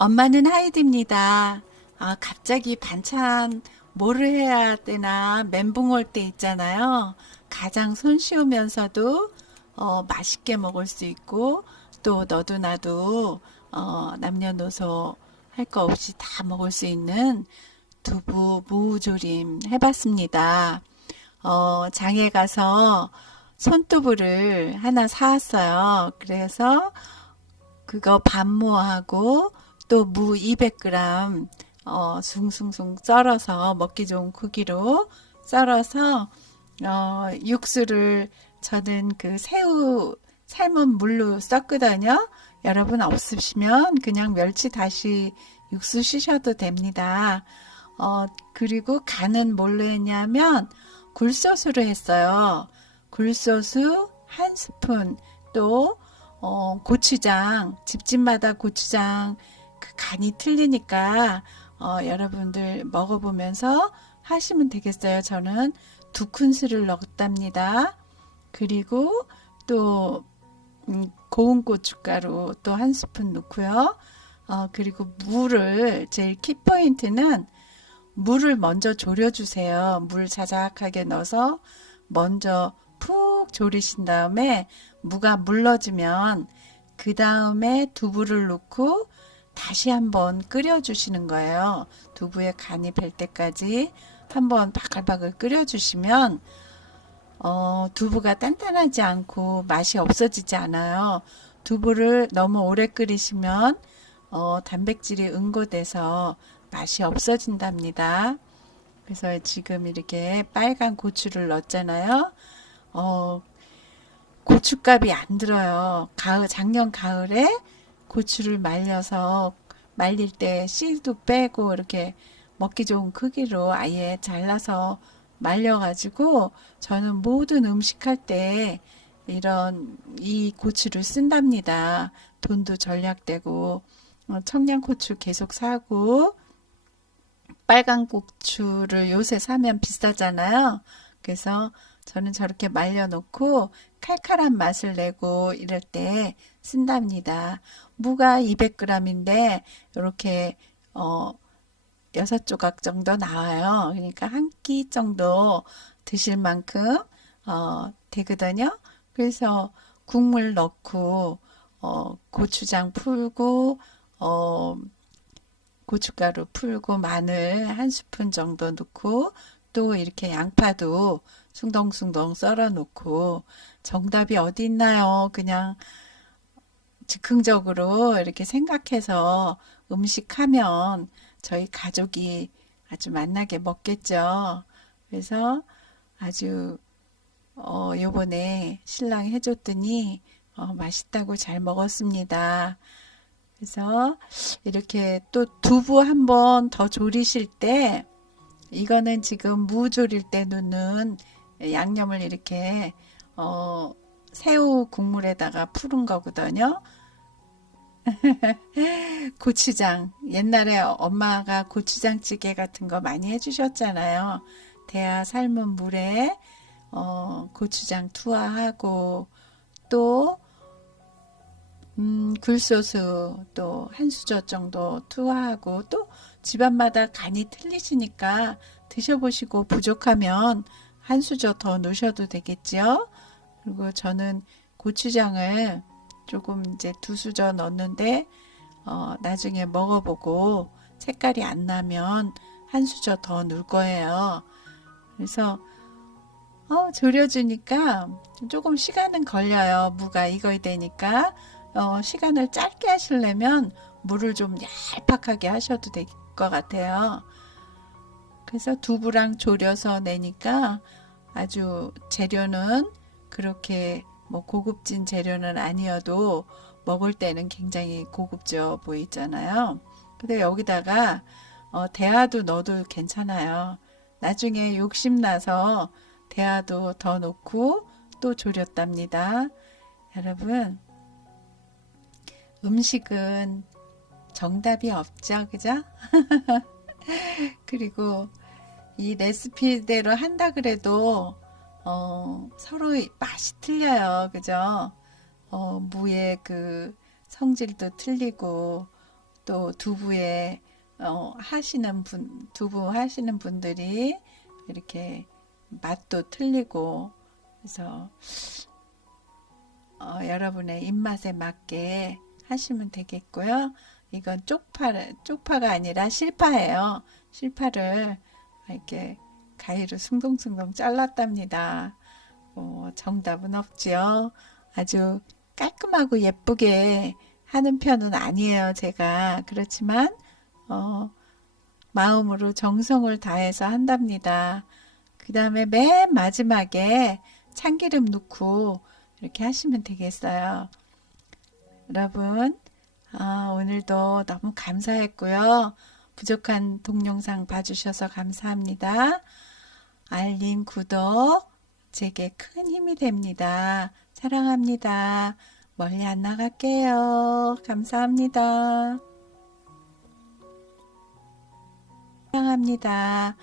엄마는 하이드입니다. 아, 갑자기 반찬 뭐를 해야 되나 멘붕 올 때 있잖아요. 가장 손쉬우면서도 어, 맛있게 먹을 수 있고 또 너도 나도 어, 남녀노소 할 거 없이 다 먹을 수 있는 두부 무조림 해봤습니다. 어, 장에 가서 손두부를 하나 사왔어요. 그래서 그거 반모하고 또 무 200g 어, 숭숭숭 썰어서 먹기 좋은 크기로 썰어서 어, 육수를 저는 그 새우 삶은 물로 썼거든요. 여러분 없으시면 그냥 멸치 다시 육수 쉬셔도 됩니다. 어, 그리고 간은 뭘로 했냐면 굴소스로 했어요. 굴소스 한 스푼 또 어, 고추장 집집마다 고추장 그 간이 틀리니까 어, 여러분들 먹어보면서 하시면 되겠어요. 저는 두 큰술을 넣었답니다. 그리고 또 음, 고운 고춧가루 또 한 스푼 넣고요. 어, 그리고 물을 제일 키포인트는 물을 먼저 졸여주세요. 물 자작하게 넣어서 먼저 푹 졸이신 다음에 무가 물러지면 그 다음에 두부를 넣고 다시 한번 끓여주시는 거예요. 두부에 간이 벨 때까지 한번 바글바글 끓여주시면 어, 두부가 단단하지 않고 맛이 없어지지 않아요. 두부를 너무 오래 끓이시면 어, 단백질이 응고돼서 맛이 없어진답니다. 그래서 지금 이렇게 빨간 고추를 넣었잖아요. 어, 고춧값이 안 들어요. 가을, 작년 가을에 고추를 말려서 말릴 때 씨도 빼고 이렇게 먹기 좋은 크기로 아예 잘라서 말려가지고 저는 모든 음식 할 때 이런 이 고추를 쓴답니다. 돈도 절약되고 어, 청양고추 계속 사고 빨간 고추를 요새 사면 비싸잖아요. 그래서 저는 저렇게 말려놓고 칼칼한 맛을 내고 이럴 때 쓴답니다. 무가 200g인데 이렇게 어 여섯 조각 정도 나와요. 그러니까 한 끼 정도 드실 만큼 어 되거든요. 그래서 국물 넣고 어 고추장 풀고 어 고춧가루 풀고 마늘 한 스푼 정도 넣고 또 이렇게 양파도 숭덩숭덩 썰어 놓고 정답이 어디 있나요? 그냥 즉흥적으로 이렇게 생각해서 음식하면 저희 가족이 아주 맛나게 먹겠죠. 그래서 아주 어 요번에 신랑이 해줬더니 어, 맛있다고 잘 먹었습니다. 그래서 이렇게 또 두부 한 번더 졸이실 때 이거는 지금 무 졸일 때 넣는 양념을 이렇게 어, 새우 국물에다가 푸른 거거든요. 고추장. 옛날에 엄마가 고추장찌개 같은 거 많이 해주셨잖아요. 대하 삶은 물에 어, 고추장 투하하고 또 음, 굴소스 또 한 수저 정도 투하하고 또 집안마다 간이 틀리시니까 드셔보시고 부족하면 한 수저 더 넣으셔도 되겠죠. 그리고 저는 고추장을 조금 이제 두 수저 넣었는데 어, 나중에 먹어보고 색깔이 안 나면 한 수저 더 넣을 거예요. 그래서 어, 졸여주니까 조금 시간은 걸려요. 무가 익어야 되니까 어, 시간을 짧게 하시려면 물을 좀 얄팍하게 하셔도 될 것 같아요. 그래서 두부랑 졸여서 내니까 아주 재료는 그렇게 뭐 고급진 재료는 아니어도 먹을 때는 굉장히 고급져 보이잖아요. 근데 여기다가 어, 대하도 넣어도 괜찮아요. 나중에 욕심나서 대하도 더 넣고 또 졸였답니다. 여러분, 음식은 정답이 없죠, 그죠? 그리고 이 레시피대로 한다 그래도 어, 서로 맛이 틀려요, 그죠? 어, 무의 그 성질도 틀리고 또 두부에 어, 하시는 분, 두부 하시는 분들이 이렇게 맛도 틀리고 그래서 어, 여러분의 입맛에 맞게 하시면 되겠고요. 이건 쪽파, 쪽파가 아니라 실파예요. 실파를 이렇게 가위로 숭덩숭덩 잘랐답니다. 어, 정답은 없지요. 아주 깔끔하고 예쁘게 하는 편은 아니에요, 제가. 그렇지만, 어, 마음으로 정성을 다해서 한답니다. 그 다음에 맨 마지막에 참기름 넣고 이렇게 하시면 되겠어요. 여러분, 아, 오늘도 너무 감사했고요. 부족한 동영상 봐주셔서 감사합니다. 알림, 구독, 제게 큰 힘이 됩니다. 사랑합니다. 멀리 안 나갈게요. 감사합니다. 사랑합니다.